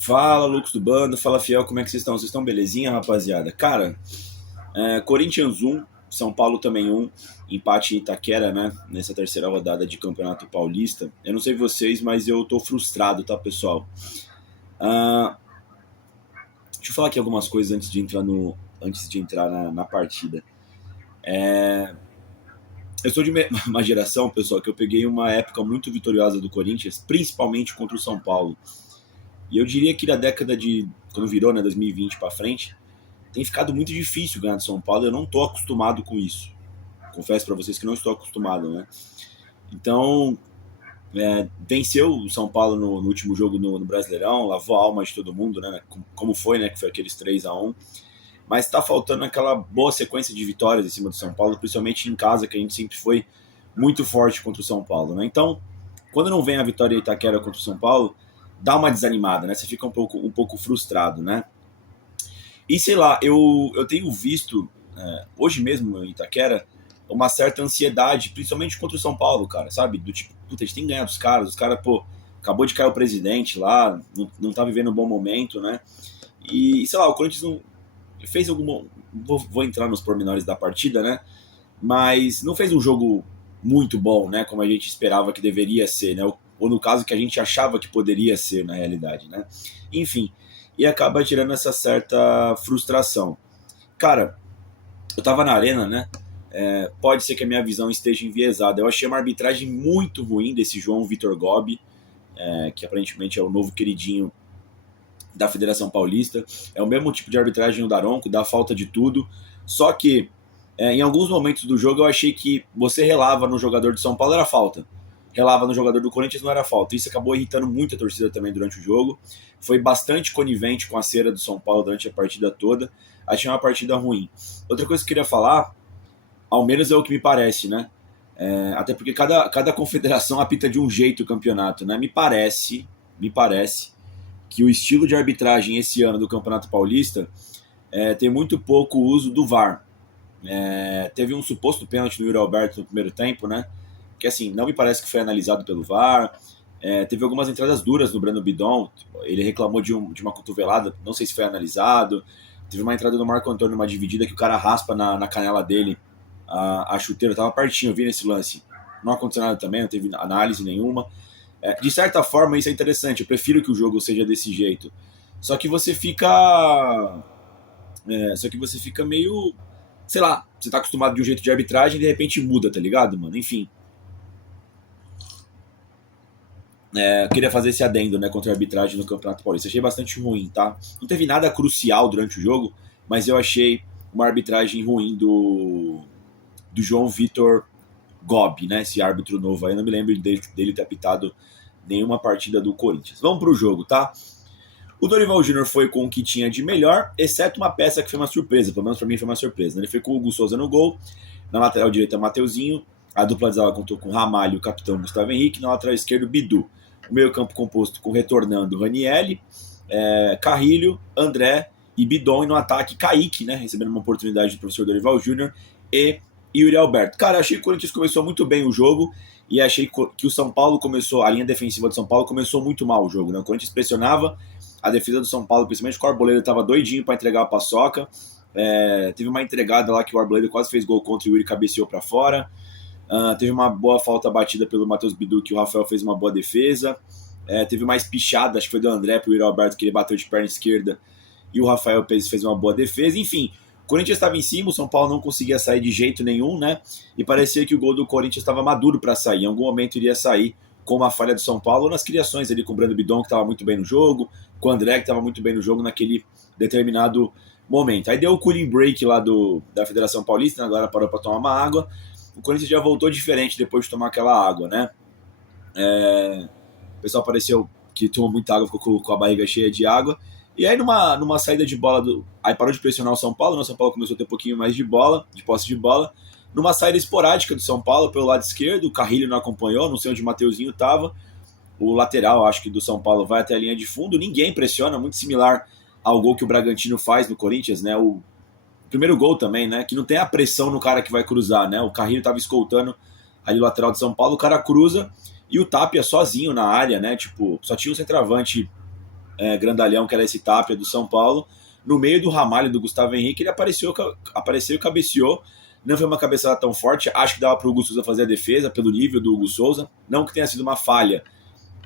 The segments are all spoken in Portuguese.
Fala, Lucas do Bando, fala Fiel, como é que vocês estão? Vocês estão belezinha, rapaziada? Cara, Corinthians 1, São Paulo também 1, empate em Itaquera, né? Nessa terceira rodada de Campeonato Paulista. Eu não sei vocês, mas eu tô frustrado, tá, pessoal? Ah, deixa eu falar aqui algumas coisas antes de entrar na partida. Eu sou de uma geração, pessoal, que eu peguei uma época muito vitoriosa do Corinthians, principalmente contra o São Paulo. E eu diria que da década de, quando virou, né, 2020 pra frente, tem ficado muito difícil ganhar de São Paulo. Eu não tô acostumado com isso. Confesso para vocês que não estou acostumado, né? Então, venceu o São Paulo no último jogo no Brasileirão, lavou a alma de todo mundo, né? Como foi, né? Que foi aqueles 3-1. Mas está faltando aquela boa sequência de vitórias em cima do São Paulo, principalmente em casa, que a gente sempre foi muito forte contra o São Paulo, né? Então, quando não vem a vitória em Itaquera contra o São Paulo, dá uma desanimada, né? Você fica um pouco frustrado, né? E sei lá, eu tenho visto, hoje mesmo em Itaquera, uma certa ansiedade, principalmente contra o São Paulo, cara, sabe? Do tipo, puta, a gente tem que ganhar dos caras, os caras, pô, acabou de cair o presidente lá, não tá vivendo um bom momento, né? E sei lá, o Corinthians não fez alguma. Vou entrar nos pormenores da partida, né? Mas não fez um jogo muito bom, né? Como a gente esperava que deveria ser, né? Ou no caso que a gente achava que poderia ser na realidade, né? Enfim, e acaba tirando essa certa frustração. Cara, eu tava na arena, né? Pode ser que a minha visão esteja enviesada. Eu achei uma arbitragem muito ruim desse João Vitor Gobi, que aparentemente é o novo queridinho da Federação Paulista. É o mesmo tipo de arbitragem do Daronco, dá falta de tudo. Só que em alguns momentos do jogo eu achei que você relava no jogador de São Paulo era falta. Relava no jogador do Corinthians não era falta. Isso acabou irritando muito a torcida também durante o jogo. Foi bastante conivente com a cera do São Paulo durante a partida toda. Achei uma partida ruim. Outra coisa que eu queria falar, ao menos é o que me parece, né? Até porque cada confederação apita de um jeito o campeonato, né? Me parece que o estilo de arbitragem esse ano do Campeonato Paulista tem muito pouco uso do VAR. Teve um suposto pênalti no Yuri Alberto no primeiro tempo, né? Que assim, não me parece que foi analisado pelo VAR. Teve algumas entradas duras no Breno Bidon. Ele reclamou de uma cotovelada, não sei se foi analisado. Teve uma entrada do Marco Antônio numa dividida que o cara raspa na canela dele. A chuteira estava pertinho, eu vi nesse lance. Não aconteceu nada também, não teve análise nenhuma. De certa forma, isso é interessante. Eu prefiro que o jogo seja desse jeito. Só que você fica. Só que você fica meio. Sei lá, você tá acostumado de um jeito de arbitragem e de repente muda, tá ligado, mano? Enfim. Eu queria fazer esse adendo, né, contra a arbitragem no Campeonato Paulista. Achei bastante ruim, tá? Não teve nada crucial durante o jogo, mas eu achei uma arbitragem ruim do João Vitor Gobi, né? Esse árbitro novo aí. Eu não me lembro dele ter apitado nenhuma partida do Corinthians. Vamos pro jogo, tá? O Dorival Júnior foi com o que tinha de melhor, exceto uma peça que foi uma surpresa, pelo menos pra mim foi uma surpresa, né? Ele foi com o Hugo Souza no gol, na lateral direita Mateuzinho, a dupla de zaga contou com Ramalho, o capitão Gustavo Henrique, na lateral esquerda Bidu. O meio campo composto com retornando Ranielli, Carrilho, André e Bidon, e no ataque Kaique, né? Recebendo uma oportunidade do professor Dorival Júnior, e Yuri Alberto. Cara, achei que o Corinthians começou muito bem o jogo, e achei que o São Paulo começou, a linha defensiva do São Paulo começou muito mal o jogo, né? O Corinthians pressionava, a defesa do São Paulo, principalmente com o Arboleda, estava doidinho para entregar a paçoca. Teve uma entregada lá que o Arboleda quase fez gol contra e o Yuri cabeceou para fora. Teve uma boa falta batida pelo Matheus Bidu, que o Rafael fez uma boa defesa. Teve mais pichada, acho que foi do André pro Yuri Alberto, que ele bateu de perna esquerda e o Rafael fez uma boa defesa. Enfim, o Corinthians estava em cima, o São Paulo não conseguia sair de jeito nenhum, né? E parecia que o gol do Corinthians estava maduro para sair. Em algum momento iria sair com uma falha do São Paulo, nas criações ali com o Brando Bidon, que estava muito bem no jogo, com o André, que estava muito bem no jogo naquele determinado momento. Aí deu o cooling break lá da Federação Paulista, né? Agora parou para tomar uma água. O Corinthians já voltou diferente depois de tomar aquela água, né? O pessoal pareceu que tomou muita água, ficou com a barriga cheia de água. E aí, numa saída de bola, aí parou de pressionar o São Paulo, né? O São Paulo começou a ter um pouquinho mais de bola, de posse de bola. Numa saída esporádica do São Paulo pelo lado esquerdo, o Carrilho não acompanhou, não sei onde o Mateuzinho estava. O lateral, acho que do São Paulo, vai até a linha de fundo, ninguém pressiona, muito similar ao gol que o Bragantino faz no Corinthians, né? O primeiro gol também, né? Que não tem a pressão no cara que vai cruzar, né? O Carrilho estava escoltando ali o lateral de São Paulo, o cara cruza e o Tapia sozinho na área, né? Tipo, só tinha um centroavante grandalhão, que era esse Tapia do São Paulo. No meio do ramalho do Gustavo Henrique, ele apareceu e cabeceou. Não foi uma cabeçada tão forte. Acho que dava para o Hugo Souza fazer a defesa pelo nível do Hugo Souza. Não que tenha sido uma falha,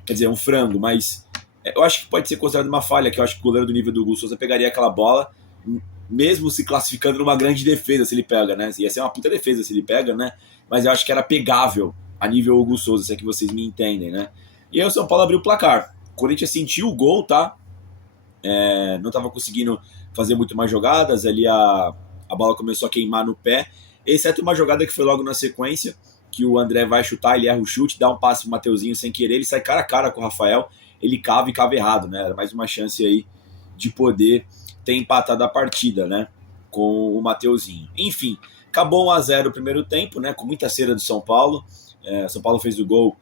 quer dizer, um frango, mas eu acho que pode ser considerado uma falha, que eu acho que o goleiro do nível do Hugo Souza pegaria aquela bola, mesmo se classificando numa grande defesa se ele pega, né? Ia ser uma puta defesa se ele pega, né? Mas eu acho que era pegável a nível Hugo Souza, se é que vocês me entendem, né? E aí o São Paulo abriu o placar. O Corinthians sentiu o gol, tá? Não estava conseguindo fazer muito mais jogadas, ali a bola começou a queimar no pé, exceto uma jogada que foi logo na sequência, que o André vai chutar, ele erra o chute, dá um passe pro Mateuzinho sem querer, ele sai cara a cara com o Rafael, ele cava e cava errado, né? Era mais uma chance aí de poder ter empatado a partida, né? Com o Mateuzinho. Enfim, acabou 1-0 o primeiro tempo, né? Com muita cera do São Paulo. São Paulo fez o gol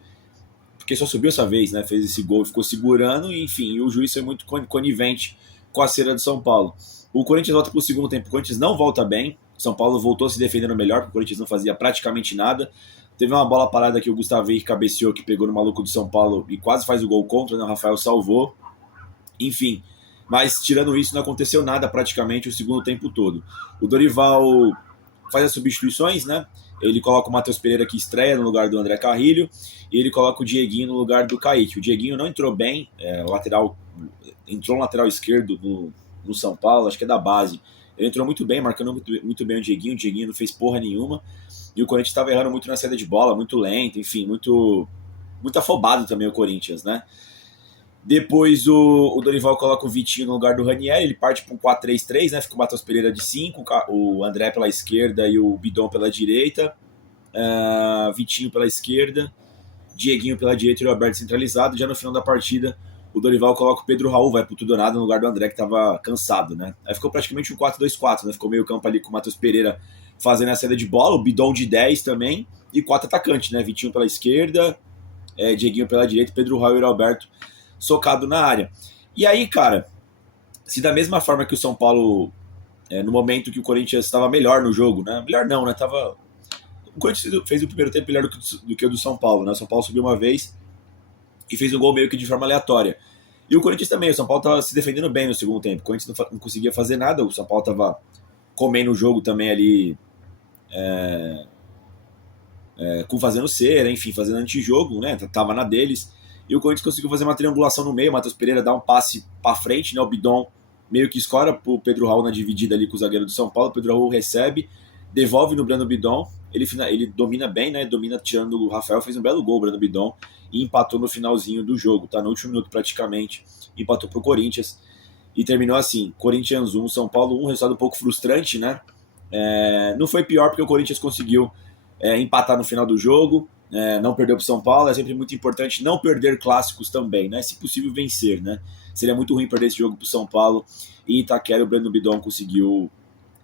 porque só subiu essa vez, né? Fez esse gol, ficou segurando, e, enfim, e o juiz foi muito conivente com a cera do São Paulo. O Corinthians volta para o segundo tempo, o Corinthians não volta bem, São Paulo voltou se defendendo melhor, porque o Corinthians não fazia praticamente nada. Teve uma bola parada que o Gustavo Henrique cabeceou, que pegou no maluco do São Paulo e quase faz o gol contra, né? O Rafael salvou. Enfim, mas tirando isso, não aconteceu nada praticamente o segundo tempo todo. O Dorival faz as substituições, né? Ele coloca o Matheus Pereira, que estreia no lugar do André Carrilho, e ele coloca o Dieguinho no lugar do Kaique. O Dieguinho não entrou bem, entrou no lateral esquerdo no São Paulo, acho que é da base. Ele entrou muito bem, marcando muito bem o Dieguinho não fez porra nenhuma, e o Corinthians estava errando muito na saída de bola, muito lento, enfim, muito afobado também o Corinthians, né? Depois o Dorival coloca o Vitinho no lugar do Ranieri, ele parte para um 4-3-3, né? Fica o Matheus Pereira de 5, o André pela esquerda e o Bidon pela direita, Vitinho pela esquerda, Dieguinho pela direita e o Alberto centralizado. Já no final da partida, o Dorival coloca o Pedro Raul, vai pro tudo ou nada no lugar do André, que estava cansado, né? Aí ficou praticamente um 4-2-4, né? Ficou meio campo ali com o Matheus Pereira fazendo a saída de bola, o Bidon de 10 também, e 4 atacantes, né? Vitinho pela esquerda, Dieguinho pela direita, Pedro Raul e o Alberto socado na área. E aí, cara, se da mesma forma que o São Paulo, no momento que o Corinthians estava melhor no jogo, né? Melhor não, né? O Corinthians fez o primeiro tempo melhor do que o do São Paulo, né? O São Paulo subiu uma vez e fez um gol meio que de forma aleatória. E o Corinthians também, o São Paulo estava se defendendo bem no segundo tempo. O Corinthians não conseguia fazer nada, o São Paulo estava comendo o jogo também ali, fazendo cera, enfim, fazendo antijogo, né? Tava na deles. E o Corinthians conseguiu fazer uma triangulação no meio, o Matheus Pereira dá um passe para frente, né? O Bidon meio que escora pro Pedro Raul na dividida ali com o zagueiro do São Paulo, o Pedro Raul recebe, devolve no Breno Bidon, ele domina bem, né? Domina tirando o Rafael, fez um belo gol o Breno Bidon e empatou no finalzinho do jogo, tá? No último minuto praticamente, empatou pro Corinthians e terminou assim, Corinthians 1, São Paulo 1, resultado um pouco frustrante, né? Não foi pior porque o Corinthians conseguiu empatar no final do jogo, não perdeu para o São Paulo. É sempre muito importante não perder clássicos também, né? Se possível vencer, né? Seria muito ruim perder esse jogo para o São Paulo. E Itaquera, o Breno Bidon conseguiu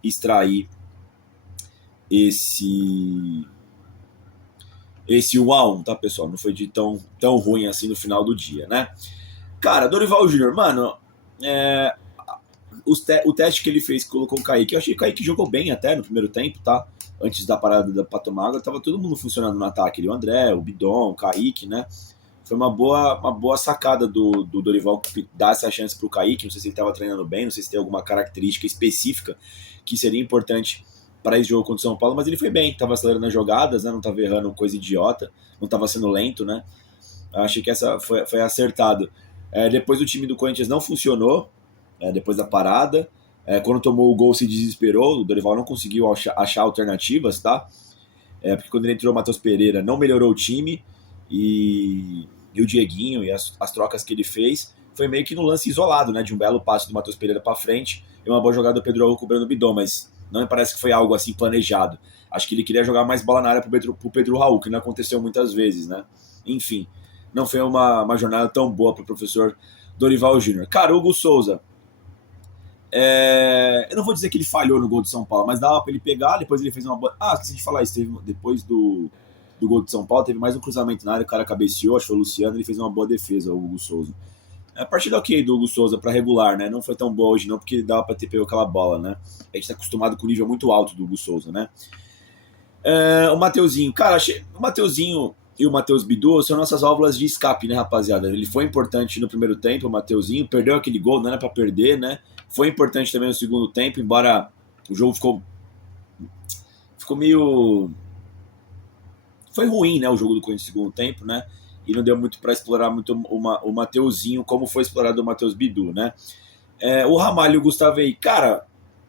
extrair esse 1-1, tá, pessoal? Não foi de tão ruim assim no final do dia, né? Cara, Dorival Júnior, mano, o teste que ele fez, que colocou o Kaique, eu achei que o Kaique jogou bem até no primeiro tempo, tá? Antes da parada pra tomar água, tava todo mundo funcionando no ataque. O André, o Bidon, o Kaique, né? Foi uma boa sacada do Dorival dar essa chance pro Kaique. Não sei se ele tava treinando bem, não sei se tem alguma característica específica que seria importante para esse jogo contra o São Paulo, mas ele foi bem, tava acelerando as jogadas, né? Não tava errando coisa idiota, não tava sendo lento, né? Achei que essa foi acertado. Depois o time do Corinthians não funcionou, depois da parada. Quando tomou o gol se desesperou, o Dorival não conseguiu achar alternativas, tá? Porque quando ele entrou o Matheus Pereira não melhorou o time e o Dieguinho e as trocas que ele fez foi meio que no lance isolado, né? De um belo passe do Matheus Pereira para frente e uma boa jogada do Pedro Raul com o Breno Bidon, mas não me parece que foi algo assim planejado. Acho que ele queria jogar mais bola na área pro Pedro Raul, que não aconteceu muitas vezes, né? Enfim, não foi uma jornada tão boa pro professor Dorival Júnior. Cara, o Hugo Souza, eu não vou dizer que ele falhou no gol de São Paulo, mas dava pra ele pegar, depois ele fez uma boa... esqueci de falar isso, depois do gol de São Paulo, teve mais um cruzamento na área, o cara cabeceou, acho que foi o Luciano, ele fez uma boa defesa, o Hugo Souza. A partida ok do Hugo Souza pra regular, né? Não foi tão boa hoje não, porque dava pra ter pego aquela bola, né? A gente tá acostumado com o nível muito alto do Hugo Souza, né? O Mateuzinho, cara, o Mateuzinho e o Matheus Bidu são nossas válvulas de escape, né, rapaziada? Ele foi importante no primeiro tempo, o Mateuzinho, perdeu aquele gol, não era pra perder, né? Foi importante também no segundo tempo, embora o jogo ficou meio... Foi ruim, né, o jogo do Corinthians no segundo tempo, né? E não deu muito para explorar muito o Mateuzinho, como foi explorado o Matheus Bidu, né? O Ramalho e o Gustavo Henrique, cara,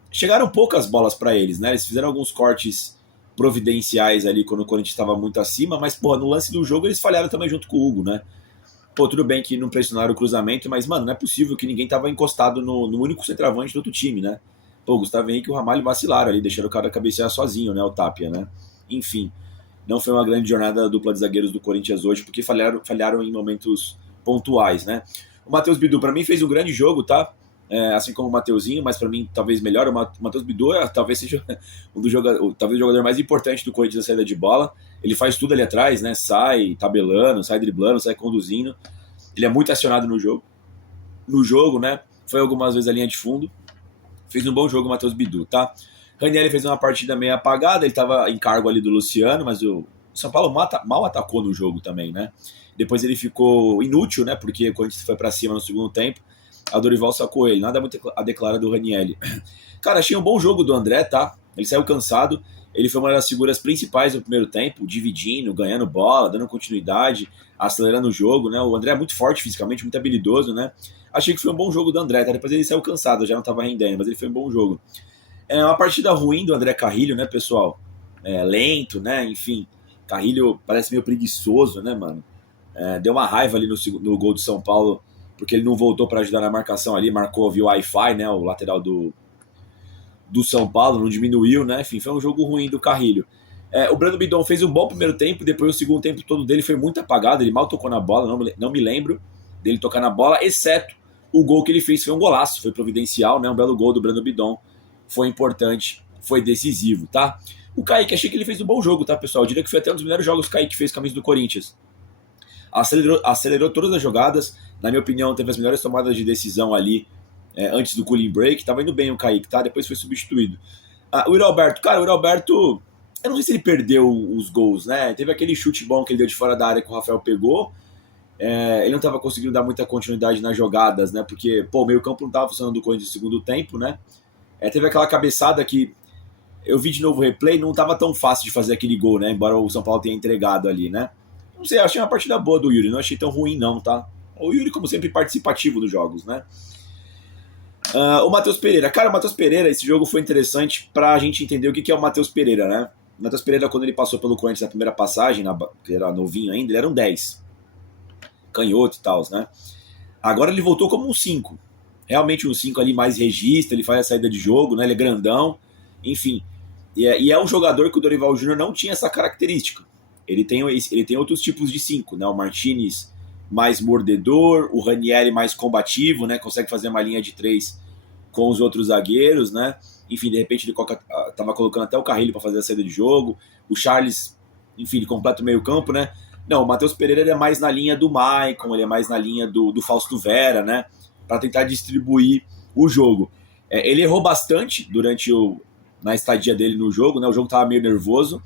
chegaram poucas bolas para eles, né? Eles fizeram alguns cortes providenciais ali quando o Corinthians estava muito acima, mas, porra, no lance do jogo eles falharam também junto com o Hugo, né? Pô, tudo bem que não pressionaram o cruzamento, mas, mano, não é possível que ninguém tava encostado no único centroavante do outro time, né? Pô, o Gustavo Henrique e o Ramalho vacilaram ali, deixaram o cara cabecear sozinho, né? O Tapia, né? Enfim, não foi uma grande jornada da dupla de zagueiros do Corinthians hoje, porque falharam em momentos pontuais, né? O Matheus Bidu, pra mim, fez um grande jogo, tá? Assim como o Mateuzinho, mas para mim talvez melhor. O Matheus Bidu talvez seja talvez o jogador mais importante do Corinthians na saída de bola. Ele faz tudo ali atrás, né? Sai tabelando, sai driblando, sai conduzindo. Ele é muito acionado no jogo. No jogo, né? Foi algumas vezes a linha de fundo. Fez um bom jogo o Matheus Bidu, tá? Ranieri fez uma partida meio apagada, ele estava em cargo ali do Luciano, mas o São Paulo mal atacou no jogo também, né? Depois ele ficou inútil, né? Porque o Corinthians foi para cima no segundo tempo. A Dorival sacou ele, nada muito a declarar do Ranieri. Cara, achei um bom jogo do André, tá? Ele saiu cansado, ele foi uma das figuras principais do primeiro tempo, dividindo, ganhando bola, dando continuidade, acelerando o jogo, né? O André é muito forte fisicamente, muito habilidoso, né? Achei que foi um bom jogo do André, tá? Depois ele saiu cansado, já não tava rendendo, mas ele foi um bom jogo. É uma partida ruim do André Carrilho, né, pessoal? Lento, né? Enfim, Carrilho parece meio preguiçoso, né, mano? Deu uma raiva ali no gol do São Paulo, porque ele não voltou para ajudar na marcação ali, marcou via Wi-Fi, né, o lateral do São Paulo, não diminuiu, né, enfim, foi um jogo ruim do Carrilho. O Brando Bidon fez um bom primeiro tempo, depois o segundo tempo todo dele foi muito apagado, ele mal tocou na bola, não me lembro dele tocar na bola, exceto o gol que ele fez, foi um golaço, foi providencial, né, um belo gol do Brando Bidon, foi importante, foi decisivo, tá? O Kaique, achei que ele fez um bom jogo, tá, pessoal? Eu diria que foi até um dos melhores jogos que o Kaique fez com a camisa do Corinthians. Acelerou todas as jogadas, na minha opinião, teve as melhores tomadas de decisão ali antes do cooling break. Tava indo bem o Kaique, tá? Depois foi substituído. O Yuri Alberto, cara, o Yuri Alberto, eu não sei se ele perdeu os gols, né? Teve aquele chute bom que ele deu de fora da área que o Rafael pegou. Ele não tava conseguindo dar muita continuidade nas jogadas, né? Porque, pô, o meio-campo não tava funcionando do Corinthians no segundo tempo, né? Teve aquela cabeçada que eu vi de novo o replay, não tava tão fácil de fazer aquele gol, né? Embora o São Paulo tenha entregado ali, né? Não sei, achei uma partida boa do Yuri, não achei tão ruim não, tá? O Yuri, como sempre, participativo dos jogos, né? O Matheus Pereira. Cara, o Matheus Pereira, esse jogo foi interessante pra gente entender o que é o Matheus Pereira, né? O Matheus Pereira, quando ele passou pelo Corinthians na primeira passagem, que era novinho ainda, ele era um 10. Canhoto e tal, né? Agora ele voltou como um 5. Realmente um 5 ali mais regista, ele faz a saída de jogo, né? Ele é grandão, enfim. E é um jogador que o Dorival Júnior não tinha essa característica. Ele tem outros tipos de 5, né? O Martinez mais mordedor, o Ranieri mais combativo, né? Consegue fazer uma linha de 3 com os outros zagueiros, né? Enfim, de repente ele tava colocando até o Carrilho para fazer a saída de jogo. O Charles, enfim, ele completa o meio campo, né? Não, o Matheus Pereira ele é mais na linha do Maicon, ele é mais na linha do Fausto Vera, né? Para tentar distribuir o jogo. Ele errou bastante na estadia dele no jogo, né? O jogo tava meio nervoso,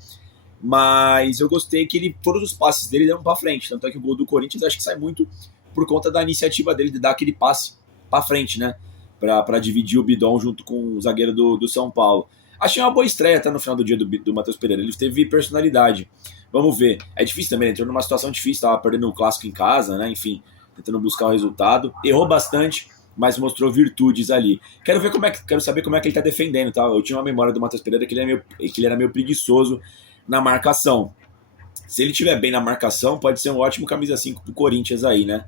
mas eu gostei que todos os passes dele deram para frente, tanto é que o gol do Corinthians acho que sai muito por conta da iniciativa dele de dar aquele passe para frente, né, para dividir o Bidon junto com o zagueiro do São Paulo. Achei uma boa estreia até no final do dia do Matheus Pereira, ele teve personalidade, vamos ver, é difícil também, ele entrou numa situação difícil, tava perdendo o clássico em casa, né, enfim, tentando buscar o resultado, errou bastante, mas mostrou virtudes ali. Quero saber como é que ele tá defendendo, tá? Eu tinha uma memória do Matheus Pereira que ele era meio preguiçoso na marcação. Se ele estiver bem na marcação, pode ser um ótimo camisa 5 pro Corinthians aí, né?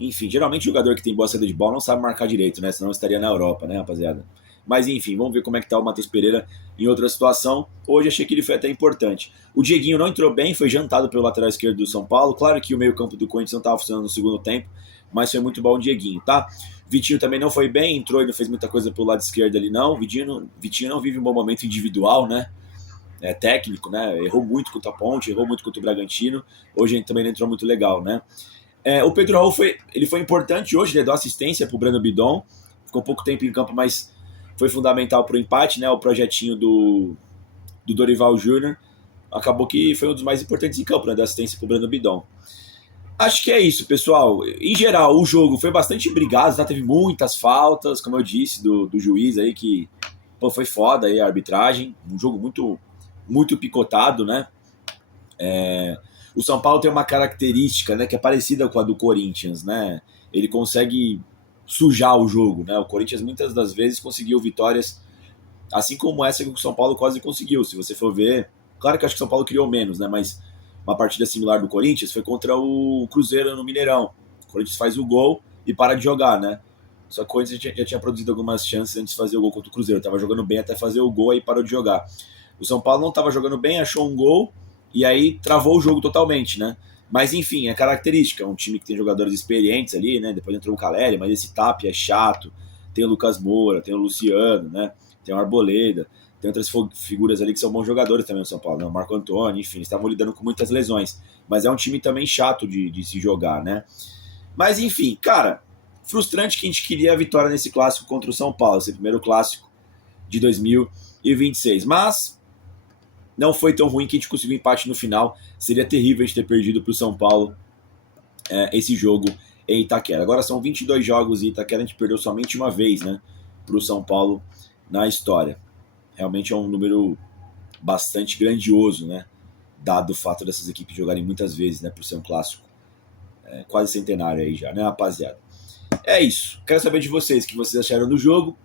Enfim, geralmente o jogador que tem boa saída de bola não sabe marcar direito, né? Senão estaria na Europa, né, rapaziada? Mas enfim, vamos ver como é que tá o Matheus Pereira em outra situação. Hoje achei que ele foi até importante. O Dieguinho não entrou bem, foi jantado pelo lateral esquerdo do São Paulo. Claro que o meio-campo do Corinthians não estava funcionando no segundo tempo, mas foi muito bom o Dieguinho, tá? Vitinho também não foi bem, entrou e não fez muita coisa pelo lado esquerdo ali, não. Vitinho não vive um bom momento individual, né? Técnico, né? Errou muito contra a Ponte, errou muito contra o Bragantino. Hoje ele também não entrou muito legal, né? O Pedro Raul foi importante hoje, ele deu assistência pro Brando Bidon. Ficou pouco tempo em campo, mas foi fundamental pro empate, né? O projetinho do Dorival Júnior. acabou que foi um dos mais importantes em campo, né? Da assistência pro Breno Bidon. Acho que é isso, pessoal. Em geral, o jogo foi bastante brigado, tá? Teve muitas faltas, como eu disse, do juiz aí, que pô, foi foda aí a arbitragem. Um jogo muito picotado, né? O São Paulo tem uma característica, né, que é parecida com a do Corinthians, né? Ele consegue sujar o jogo, né? O Corinthians muitas das vezes conseguiu vitórias, assim como essa que o São Paulo quase conseguiu. Se você for ver, claro que acho que o São Paulo criou menos, né? Mas uma partida similar do Corinthians foi contra o Cruzeiro no Mineirão. O Corinthians faz o gol e para de jogar, né? Só que o Corinthians já tinha produzido algumas chances antes de fazer o gol contra o Cruzeiro. Tava jogando bem até fazer o gol e parou de jogar. O São Paulo não estava jogando bem, achou um gol e aí travou o jogo totalmente, né? Mas enfim, é característica. É um time que tem jogadores experientes ali, né? Depois entrou o Caleri, mas esse Tapia é chato. Tem o Lucas Moura, tem o Luciano, né? Tem o Arboleda. Tem outras figuras ali que são bons jogadores também no São Paulo, né? O Marco Antônio, enfim, estavam lidando com muitas lesões. Mas é um time também chato de se jogar, né? Mas enfim, cara, frustrante que a gente queria a vitória nesse clássico contra o São Paulo, esse primeiro clássico de 2026. Mas não foi tão ruim que a gente conseguiu empate no final. Seria terrível a gente ter perdido para o São Paulo esse jogo em Itaquera. Agora são 22 jogos em Itaquera, a gente perdeu somente uma vez, né, para o São Paulo na história. Realmente é um número bastante grandioso, né, dado o fato dessas equipes jogarem muitas vezes, né, por ser um clássico quase centenário aí já, né, rapaziada? É isso. Quero saber de vocês, o que vocês acharam do jogo.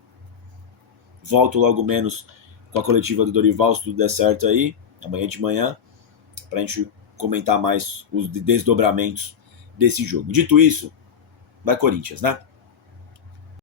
Volto logo menos com a coletiva do Dorival, se tudo der certo aí, amanhã de manhã, pra gente comentar mais os desdobramentos desse jogo. Dito isso, vai Corinthians, né?